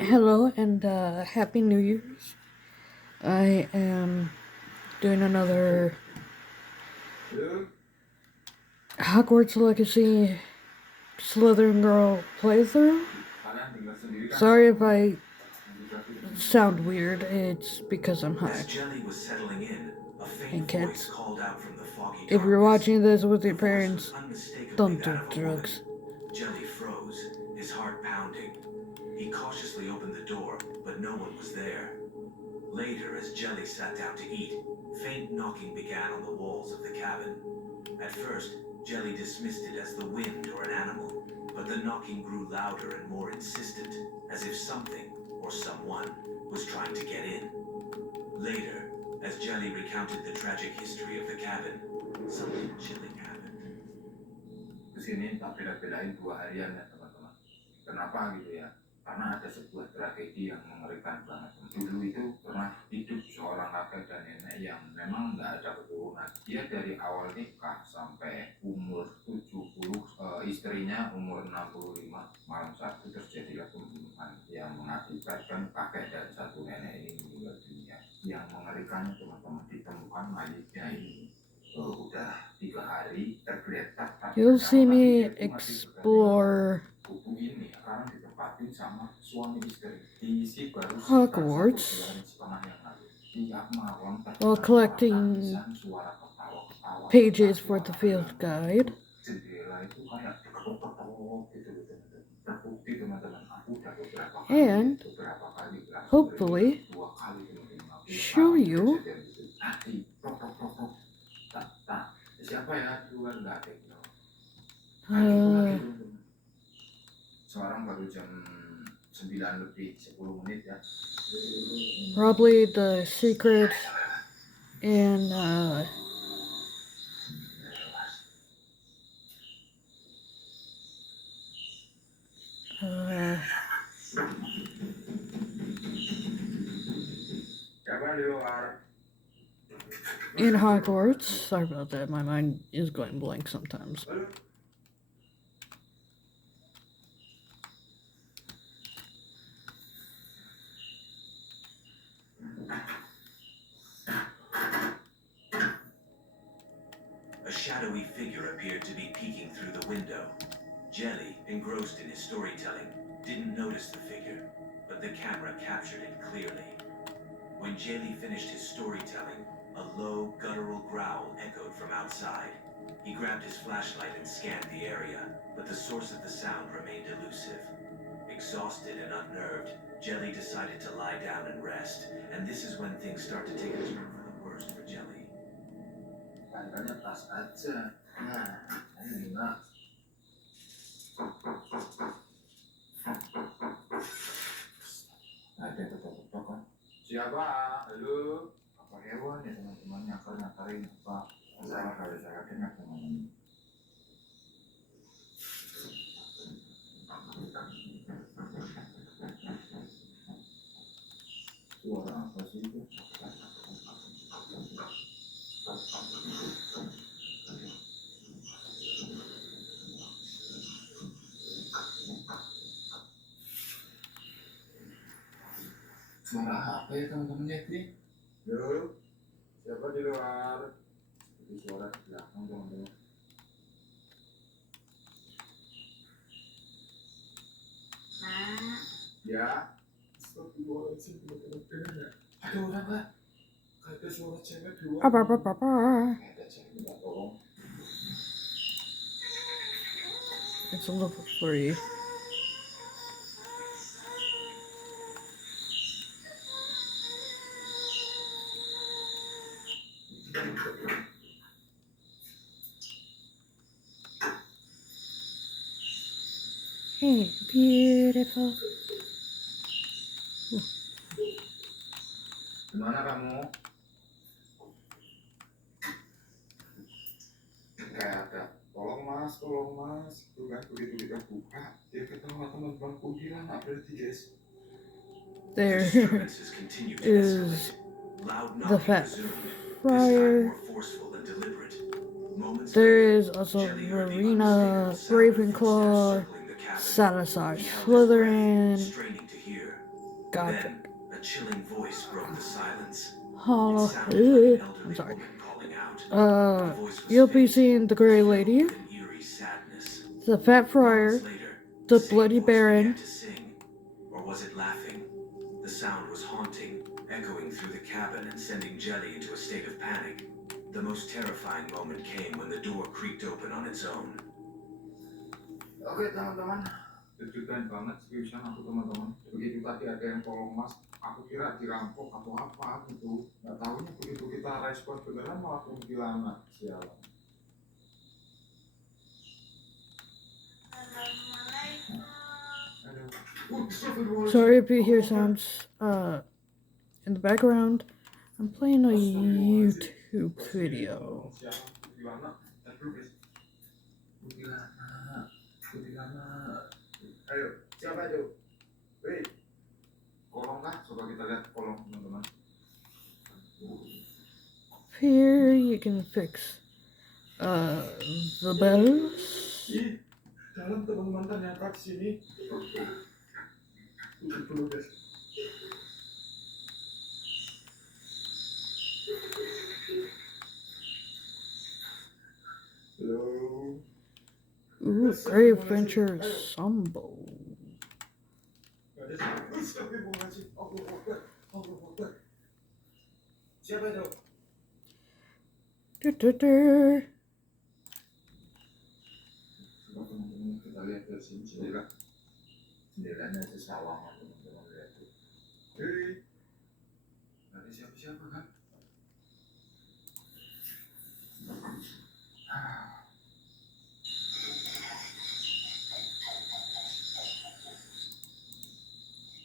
Hello and Happy New Year's. I am doing another Hogwarts Legacy Slytherin Girl playthrough. Sorry if I sound weird, it's because I'm high. As Jelly was settling in, a faint And voice kids, called out from the foggy if you're darkness. watching this with The your voice was parents, unmistakably don't that do of a woman. drugs. Jelly froze, his heart pounding. He cautiously opened the door, but no one was there. Later, as Jelly sat down to eat, faint knocking began on the walls of the cabin. At first, Jelly dismissed it as the wind or an animal, but the knocking grew louder and more insistent, as if something, or someone, was trying to get in. Later, as Jelly recounted the tragic history of the cabin, something chilling happened. Kesini tak bela-belain 2 harian ya teman-teman. Kenapa gitu ya? Karena ada sebuah tragedi yang mengerikan banget. Dulu itu pernah hidup seorang kakek dan nenek yang memang nggak ada keturunan. Dia dari awal nikah sampai umur 70, istrinya umur 65, malam satu terjadilah pembunuhan yang mengakibatkan kakek dan satu nenek ini meninggal dunia. Yang mengerikannya teman-teman, ditemukan mayatnya ini udah 3 hari tergeletak. You'll see me explore Buku ini sekarang ditempatin sama suami istri. Diisi baru sekitar 1 Hogwarts bulan setengah yang lalu. Tiap malam while collecting suara ketawa-ketawa. pages for the field guide. Jendela itu kayak diketok-ketok gitu teman-teman. Terbukti teman-teman, aku udah beberapa And kali hopefully 2 kali teman-teman. show you Tadi, tok-tok-tok. Tak. Siapa ya? Luar nggak ada. Sekarang baru jam 9 lebih 10 menit ya. probably the secret in in Hogwarts. Sorry about that. My mind is going blank sometimes. A shadowy figure appeared to be peeking through the window. Jelly, engrossed in his storytelling, didn't notice the figure, but the camera captured it clearly. When Jelly finished his storytelling, a low, guttural growl echoed from outside. He grabbed his flashlight and scanned the area, but the source of the sound remained elusive. Exhausted and unnerved, Jelly decided to lie down and rest, and this is when things start to take a turn for the worst for Jelly. Tandanya pas aja. Nah, ini enggak. Ada ketok-ketok kan? Siapa? Halo? Apa hewan ya teman-teman? Nyakar-nyakarin apa? Saya dengar teman-teman. Suara apa sih itu? Suara apa ya teman-teman ya? Halo? Siapa di luar? Seperti suara di belakang teman-teman. Ya? Seperti suara sih teman-teman ya? Ada orang lah. Ada suara cewek di luar. Ada cewek minta tolong. It's a level 3. Hey, beautiful. Gimana kamu? Kayak ada, tolong mas, tuh kan begitu kita buka, dia ketawa teman-teman kuntilanak nggak berarti guys. There is the fat friar. There is also Verena Ravenclaw, Salazar Slytherin, Gotcha. Then, a chilling voice broke the silence. It Hello. sounded like an I'm elderly sorry. woman calling out. The voice was You'll be faint, seeing the but Grey filled Lady, with an eerie sadness. the Fat Moments Friar, later, the same Bloody voice began Baron. to sing. Or was it laughing? The sound was haunting, echoing through the cabin and sending Jelly into a state of panic. The most terrifying moment came when the door creaked open on its own. Oke teman-teman, deg-degan banget skripsian aku teman-teman. Begitu tadi ada yang tolong mas, aku kira dirampok atau apa gitu. Nggak tahunya begitu kita respon beneran malah kuntilanak. Sialan. Sorry if you hear sounds in the background. I'm playing a YouTube video. Kuntilanak. Ayo, siapa itu? Hei, kolong kah? Coba kita lihat kolong teman-teman. Here you can fix the bells. Ih, dalam teman-teman ternyata di sini. Duduk dulu guys. Hello. Ooh, Great Adventure Sumbo. Siapa itu? Du-du-du. Coba teman-teman kita lihat dari sini jendela. Jendelanya itu sawangan teman-teman lihat tuh. Hei, ada siapa-siapa kan?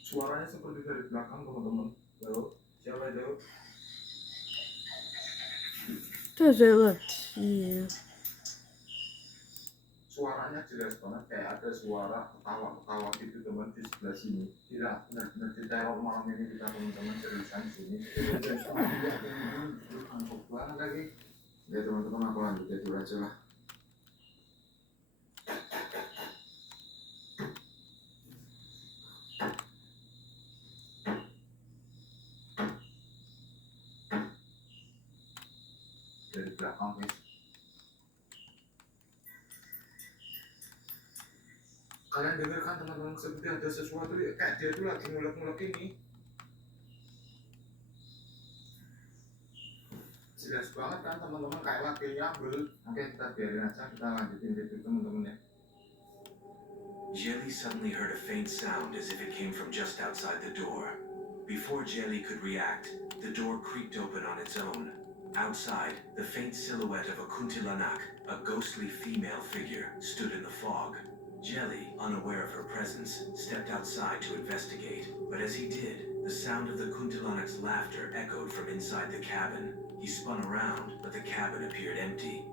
Suaranya seperti dari belakang teman-teman. Halo, siapa itu? Does it look cute? Suaranya jelas banget kayak ada suara ketawa-ketawa gitu teman di sebelah sini. Tidak benar-benar di teror malam ini kita teman-teman seriusan di sini. Ngantuk banget lagi. Ya teman-teman aku lanjut tidur aja lah. Dari belakang guys. Kalian dengar kan teman-teman seperti ada sesuatu ya, kayak dia tuh lagi ngulek-ngulek ini. Jelas banget kan teman-teman kayak lagi nyambel. Oke kita biarin aja, kita lanjutin video teman-teman ya. Jelly suddenly heard a faint sound as if it came from just outside the door. Before Jelly could react, the door creaked open on its own. Outside, the faint silhouette of a kuntilanak, a ghostly female figure, stood in the fog. Jelly, unaware of her presence, stepped outside to investigate, but as he did, the sound of the kuntilanak's laughter echoed from inside the cabin. He spun around, but the cabin appeared empty.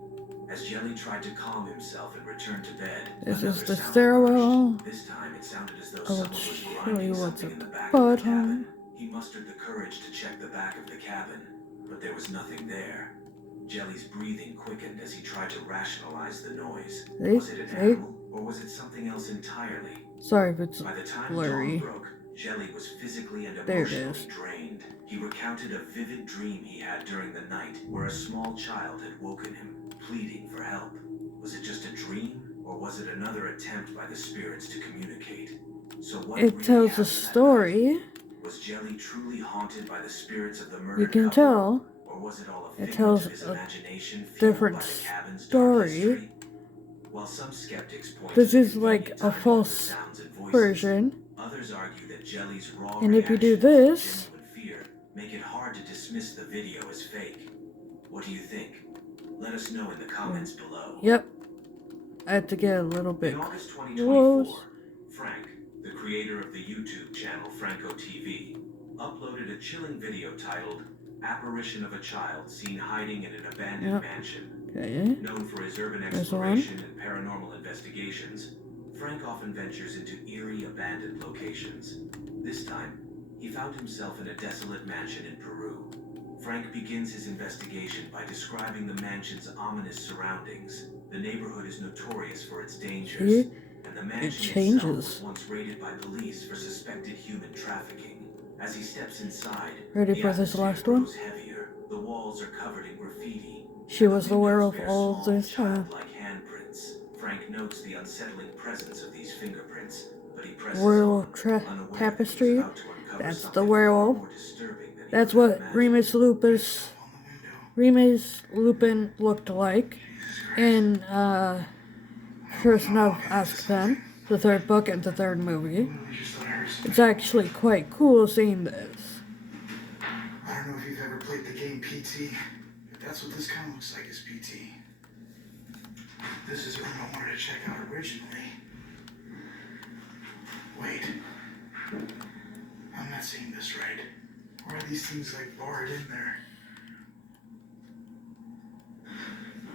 As Jelly tried to calm himself and return to bed, This is another the sound stairwell. emerged. This time it sounded as though I will someone was show grinding you what's something at in the the back of the bottom. cabin. He mustered the courage to check the back of the cabin, but there was nothing there. Jelly's breathing quickened as he tried to rationalize the noise. Was it an animal, or was it something else entirely? Sorry if it's By the time blurry. dawn broke, Jelly was physically and There it emotionally is. drained. He recounted a vivid dream he had during the night where a small child had woken him, pleading for help. Was it just a dream, or was it another attempt by the spirits to communicate? So what It really tells a happened that story. night? Was Jelly truly haunted by the spirits of the murdered You can couple? tell. Or was it all a It figment tells of his a imagination fueled different by the cabin's dark story. history? While some skeptics point This to the is like convenient a timing of the false sounds and voices, version. others argue that Jelly's raw And if you do reactions and this, genuine fear make it hard to dismiss the video as fake. What do you think? Let us know in the comments below. yep. I had to get a little bit In August close. 2024, Frank, the creator of the YouTube channel Franco TV, uploaded a chilling video titled Apparition of a Child Seen Hiding in an Abandoned Mansion. Okay. Known for his urban There's one. exploration and paranormal investigations, Frank often ventures into eerie, abandoned locations. This time, he found himself in a desolate mansion in Peru. Frank begins his investigation by describing the mansion's ominous surroundings. The neighborhood is notorious for its dangers, See? and and the it mansion itself changes. was once raided by police for suspected human trafficking. As he steps inside, Ready the for this atmosphere last one? grows heavier. The walls are covered in graffiti. She and the was the windows werewolf bear all small, this time. childlike handprints. Frank notes the unsettling presence of these fingerprints, but he presses Werewolf on, unaware that he tapestry. was about to uncover That's something the far werewolf. more disturbing than he That's could have what imagined. Remus Lupin looked like in Prison of Azkaban, the third book and the third movie. It's actually quite cool seeing this. I don't know if you've ever played the game PT, but that's what this kind of looks like is PT. This is the room I wanted to check out originally. Wait. I'm not seeing this right. Why are these things like barred in there?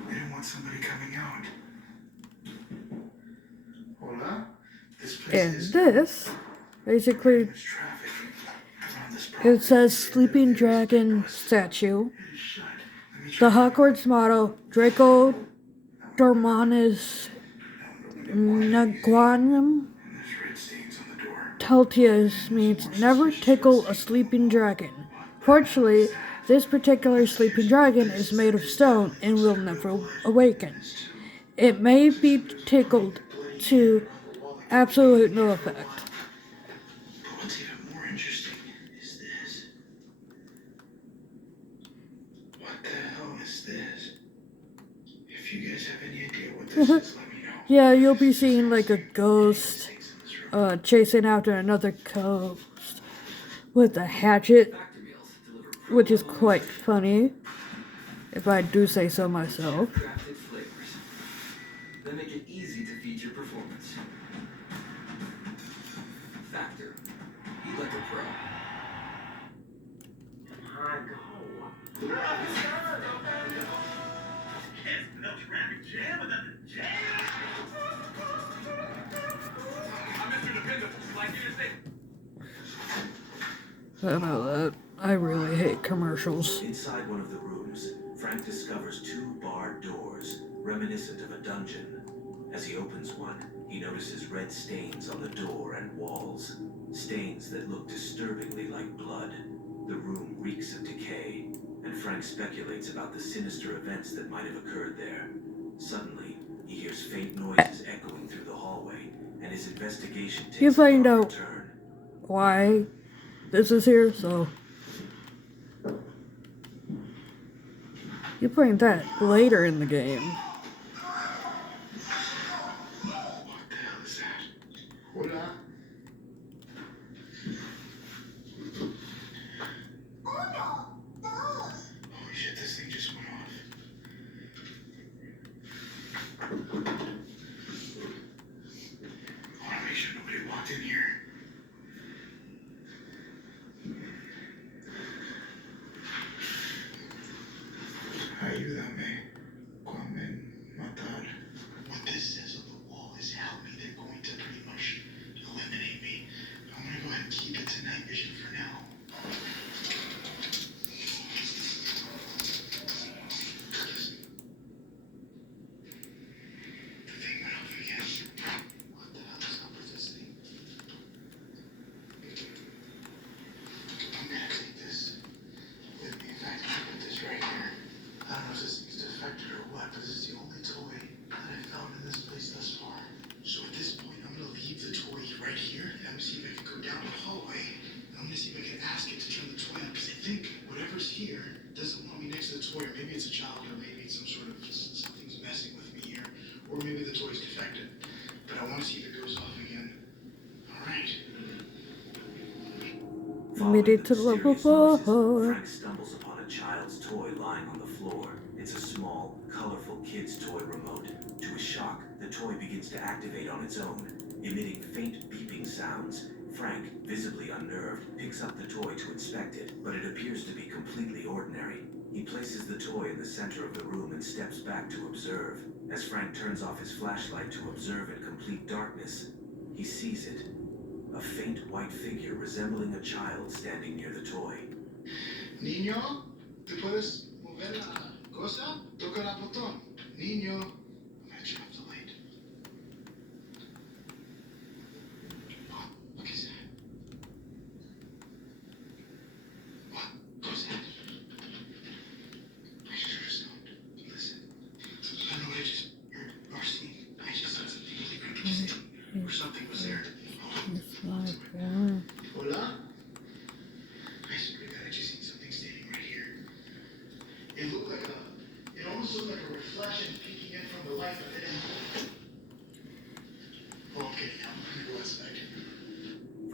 I didn't want somebody coming out. Hola? This place And is this, basically, there's traffic. On this it property, says the Sleeping elevator is Dragon bus. statue. It is shut. Let me The try. Hogwarts motto, Draco Dormanus Naguanum And there's red stains on the door. Teltius means never tickle a sleeping dragon. Fortunately, this particular sleeping dragon is made of stone and will never awaken. It may be tickled to absolute no effect. But what's even more interesting is this. What the hell is this? If you guys have any idea what this is, let me know. Yeah, you'll be seeing like a ghost Things in this room. chasing after another ghost with a hatchet, which is quite funny, if I do say so myself. Crafted flavors that make it easy to feed your performance. Factor. Eat like a pro. I know that. I really hate commercials. Inside one of the rooms, Frank discovers two barred doors, reminiscent of a dungeon. As he opens one, he notices red stains on the door and walls, stains that look disturbingly like blood. The room reeks of decay, and Frank speculates about the sinister events that might have occurred there. Suddenly, he hears faint noises echoing through the hallway, and his investigation takes You a find darker out turn. why this is here, so you find that later in the game. What the hell is that? Hola? Holy shit, this thing just went off. I wanna make sure nobody walked in here. Ayúdame. Comen, matar. What this says on the wall is help me. They're going to pretty much eliminate me. I'm gonna go ahead and keep it to night vision for now. The thing went off again. What the hell is up with this thing? I'm gonna take this with me. In fact, I'm gonna put this right here. I don't know if this thing's defected or what, but this is the only toy that I found in this place thus far. So at this point, I'm gonna leave the toy right here, and I'm gonna see if I can go down the hallway, and I'm gonna see if I can ask it to turn the toy on, because I think whatever's here doesn't want me next to the toy, or maybe it's a child, or maybe it's some sort of something's messing with me here, or maybe the toy's defective. But I want to see if it goes off again. All right. Made it to level Mysterious noises, 4. Frank stumbles upon a child's toy lying on the floor. It's a small, colorful kid's toy remote. To his shock, the toy begins to activate on its own, emitting faint beeping sounds. Frank, visibly unnerved, picks up the toy to inspect it, but it appears to be completely ordinary. He places the toy in the center of the room and steps back to observe. As Frank turns off his flashlight to observe in complete darkness, he sees it. A faint white figure resembling a child standing near the toy. Niño, ¿te puedes mover la cosa? Toca el botón. Niño. I'm gonna turn off the light.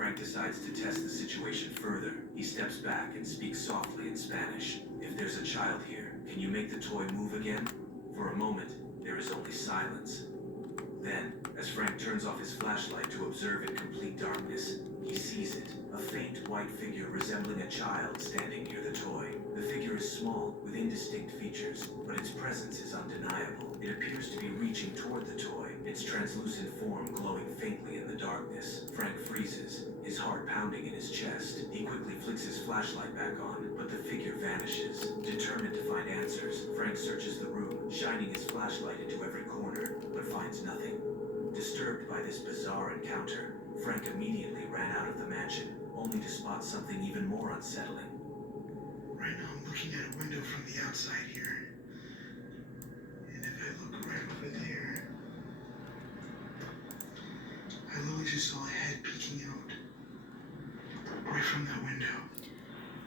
Frank decides to test the situation further. He steps back and speaks softly in Spanish. If there's a child here, can you make the toy move again? For a moment, there is only silence. Then, as Frank turns off his flashlight to observe in complete darkness, he sees it, a faint white figure resembling a child standing near the toy. The figure is small, with indistinct features, but its presence is undeniable. It appears to be reaching toward the toy, its translucent form glowing faintly in the darkness. Frank freezes, his heart pounding in his chest. He quickly flicks his flashlight back on, but the figure vanishes. Determined to find answers, Frank searches the room, shining his flashlight into every corner, but finds nothing. Disturbed by this bizarre encounter, Frank immediately ran out of the mansion, only to spot something even more unsettling. Right now I'm looking at a window from the outside here. And if I look right over there, I literally just saw a head peeking out. Right from that window.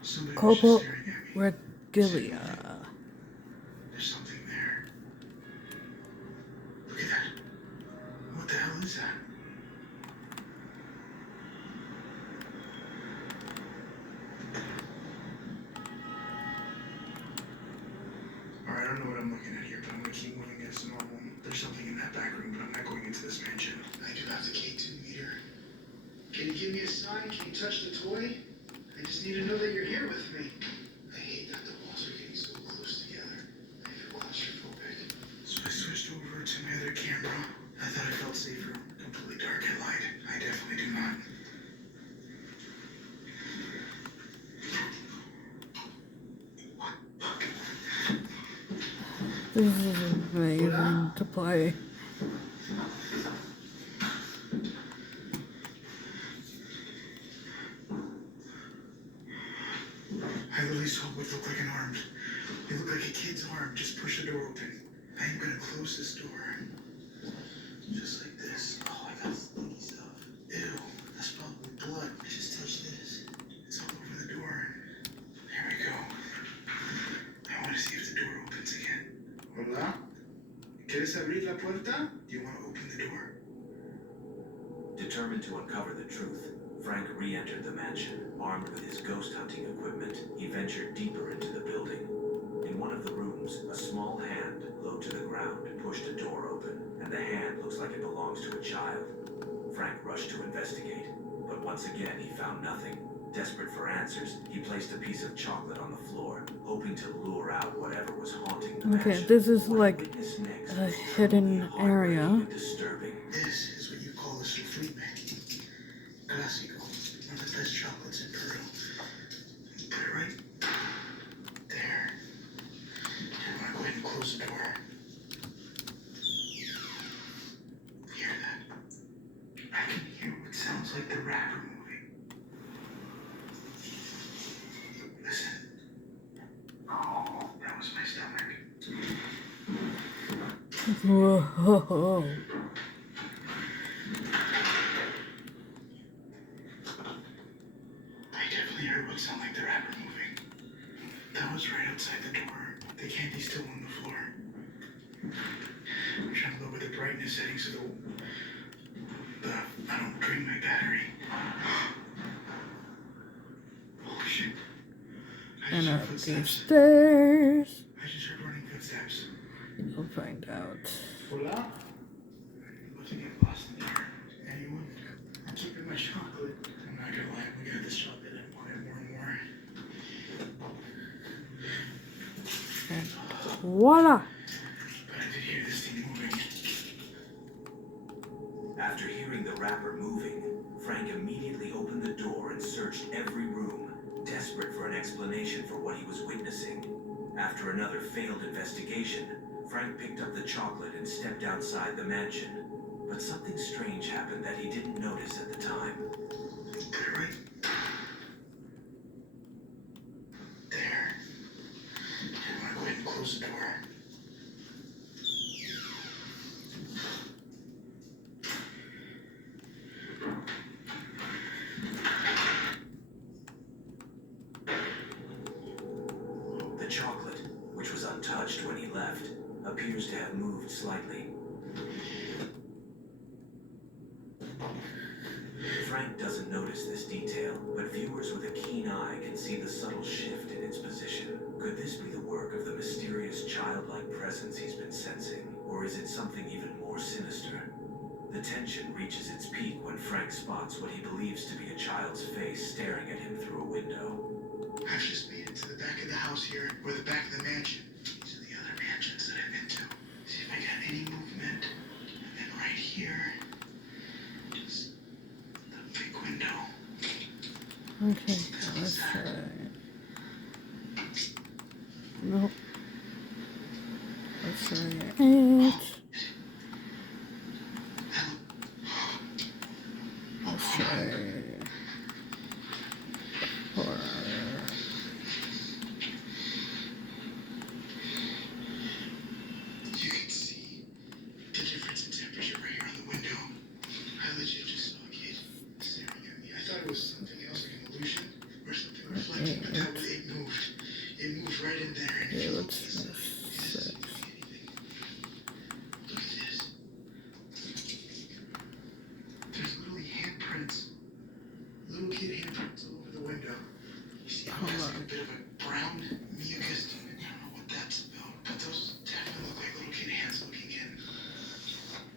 Somebody was just Corporal staring at me. Regalia. There's something there. Look at that. What the hell is that? Alright, I don't know what I'm looking at here, but I'm gonna keep moving as normal. There's something in that back room, but I'm not going into this mansion. I do have the K2 meter. Can you give me a sign? Can you touch the toy? I just need to know that you're here with me. I hate that the walls are getting so close together. I feel claustrophobic. So I switched over to my other camera. I thought I felt safer. Completely dark and light. I definitely do not. This is amazing to play. I literally saw what looked like an arm. It looked like a kid's arm. Just push the door open. I am gonna close this door. Just like this. Oh, I got sticky stuff. Ew, that's probably blood. I just touched this. It's all over the door. There we go. I want to see if the door opens again. Hola? ¿Quieres abrir la puerta? Do you want to open the door? Determined to uncover the truth, Frank re-entered the mansion. Armed with his ghost hunting equipment, he ventured deeper into the building. In one of the rooms, a small hand, low to the ground, pushed a door open, and the hand looks like it belongs to a child. Frank rushed to investigate, but once again he found nothing. Desperate for answers, he placed a piece of chocolate on the floor, hoping to lure out whatever was haunting the Okay, mansion. this is What he like witnessed next a was hidden truly heartbreaking area. and disturbing. This is what you call a souffle. Clásico. One of the best chocolates in Peru. Put it right there. And I'm gonna go ahead and close the door. Hear that? I can hear what sounds like the wrapper moving. Listen. Oh, that was my stomach. Whoa. I definitely heard what sounded like the wrapper moving. That was right outside the door. The candy's still on the floor. I'm trying to lower the brightness settings so I don't drain my battery. Holy shit. I And just heard up these footsteps. stairs. I just heard running footsteps. You'll find out. Hola? I'm about to get lost in here. Anyone? I'm keeping my chocolate. I'm not gonna lie, I'm looking at this chocolate and I want it more and more. And voila! But I did hear this thing moving. After hearing the wrapper moving, Frank immediately opened the door and searched every room, desperate for an explanation for what he was witnessing. After another failed investigation, Frank picked up the chocolate and stepped outside the mansion. But something strange happened that he didn't notice at the time. Put it right there. And I'm gonna go ahead and close the door. The chocolate, which was untouched when he left, appears to have moved slightly. Frank doesn't know notice this detail, but viewers with a keen eye can see the subtle shift in its position. Could this be the work of the mysterious childlike presence he's been sensing, or is it something even more sinister? The tension reaches its peak when Frank spots what he believes to be a child's face staring at him through a window. I've just made it to the back of the house here, or the back of the mansion. These are the other mansions that I've been to. See if I got any movement. And then right here, just the big window. Okay, let's try. Nope. Let's try it. Let's try horror. You can see the difference in temperature right here on the window. I legit just saw a kid staring at me. I thought it was something else, like an illusion or something reflecting, but that was, it moved. It moved right in there, and if you look at this side, it doesn't look like anything. Look at this. There's literally handprints. Little kid handprints all over the window. You see how it has like a bit of a brown mucus. I don't know what that's about, but those definitely look like little kid hands looking in.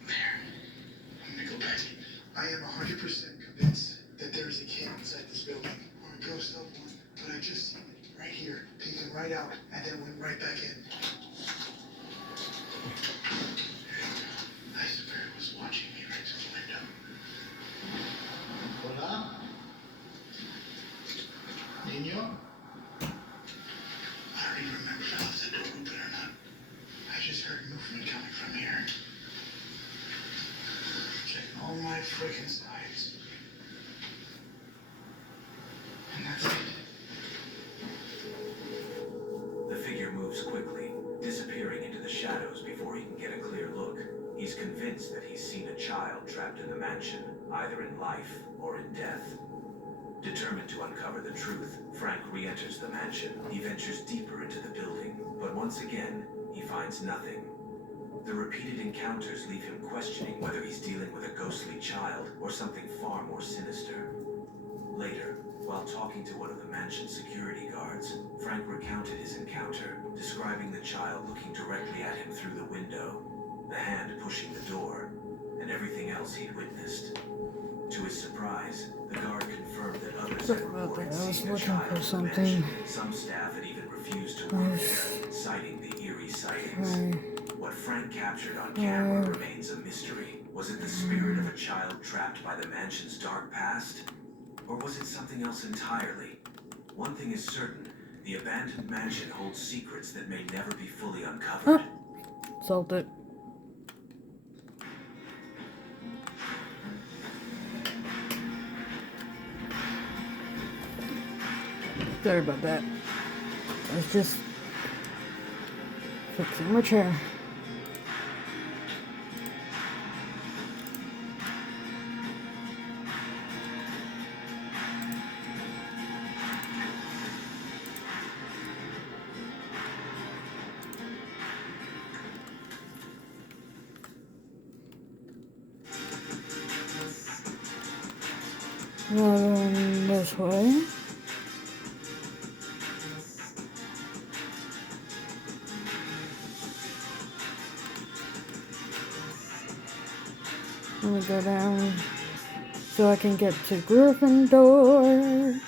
There. I'm gonna go back. I am 100% convinced that there is a kid inside this building, or a ghost of one, but I just seen it right here, peeking right out, and then went right back in. I swear it was watching me right through the window. Hola? Niño? I don't even remember if I left the door open or not. I just heard movement coming from here. Checking all my freaking sides. And that's it. The figure moves quickly, disappearing into the shadows before he can get a clear look. He's convinced that he's seen a child trapped in the mansion, either in life or in death. Determined to uncover the truth, Frank re-enters the mansion. He ventures deeper into the building, but once again, he finds nothing. The repeated encounters leave him questioning whether he's dealing with a ghostly child or something far more sinister. Later, while talking to one of the mansion's security guards, Frank recounted his encounter, describing the child looking directly at him through the window, the hand pushing the door, and everything else he'd witnessed. To his surprise, the guard confirmed that others had reported seeing a child in the mansion. Some staff had even refused to work there, citing the eerie sightings. What Frank captured on camera remains a mystery. Was it the spirit of a child trapped by the mansion's dark past? Or was it something else entirely? One thing is certain, the abandoned mansion holds secrets that may never be fully uncovered. Solved it. Sorry about that. I was just fixing my chair. Now going this way. Let me go down so I can get to Gryffindor.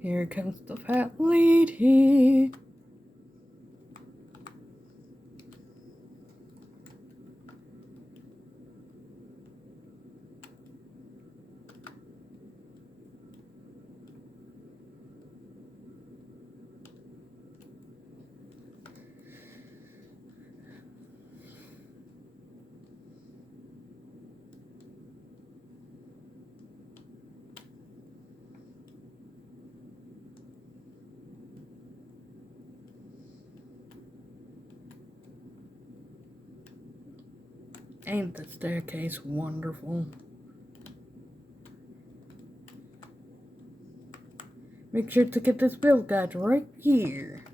Here comes the fat lady. Ain't the staircase wonderful? Make sure to get this build guide right here.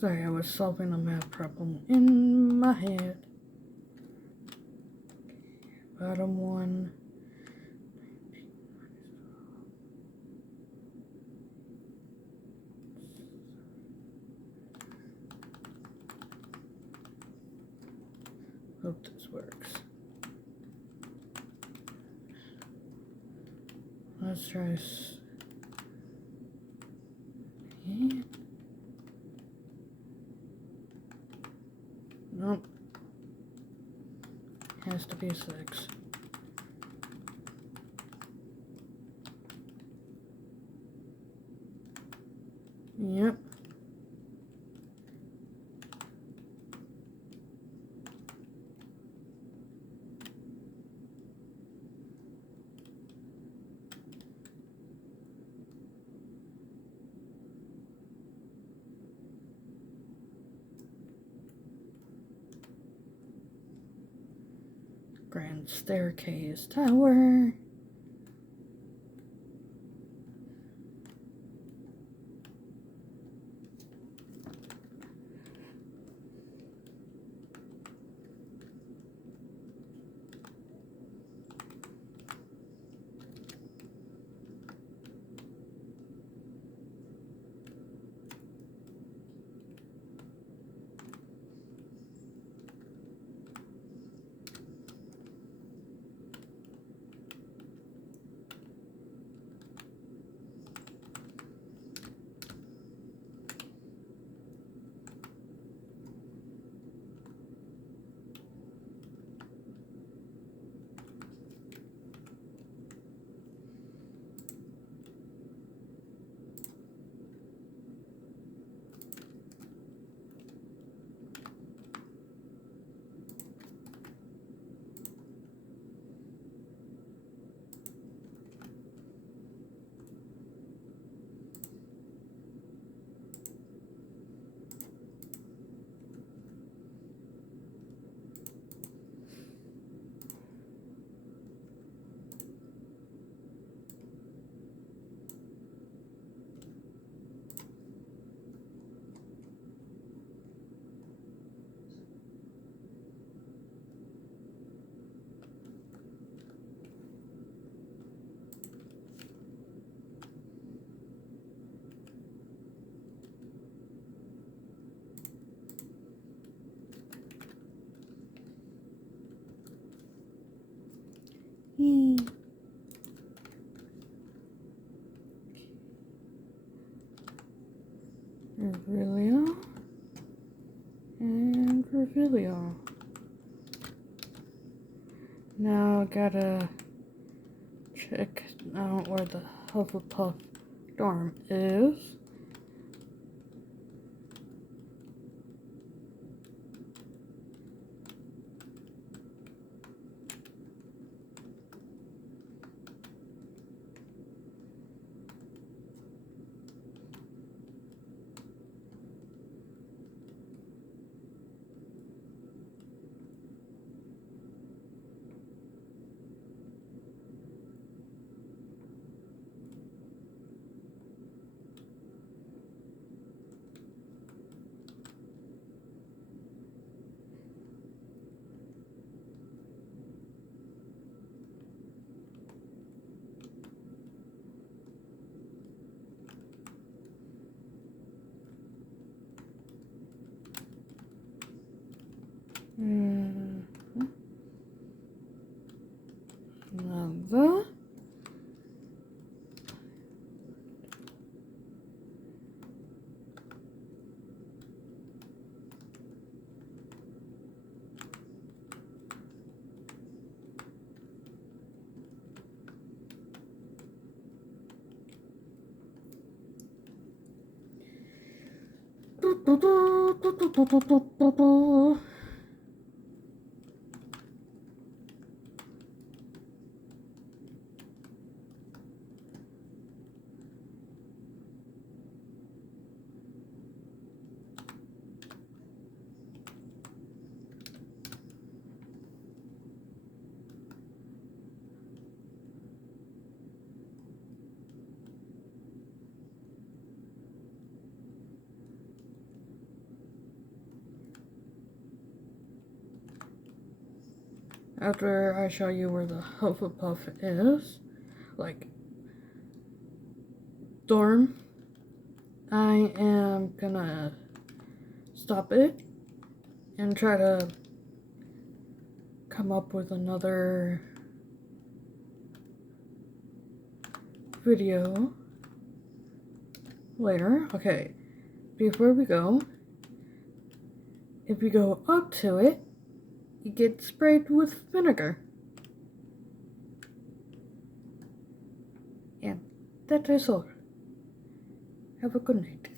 Sorry, I was solving a math problem in my head. Bottom one. Hope this works. Let's try. Yeah. Nope. Has to be 6. Yep. Grand staircase tower. Revelio and Revelio. Now I gotta check out where the Hufflepuff dorm is. After I show you where the Hufflepuff is, like, dorm, I am gonna stop it and try to come up with another video later. Okay, before we go, if you go up to it, you get sprayed with vinegar. And that is all. Have a good night.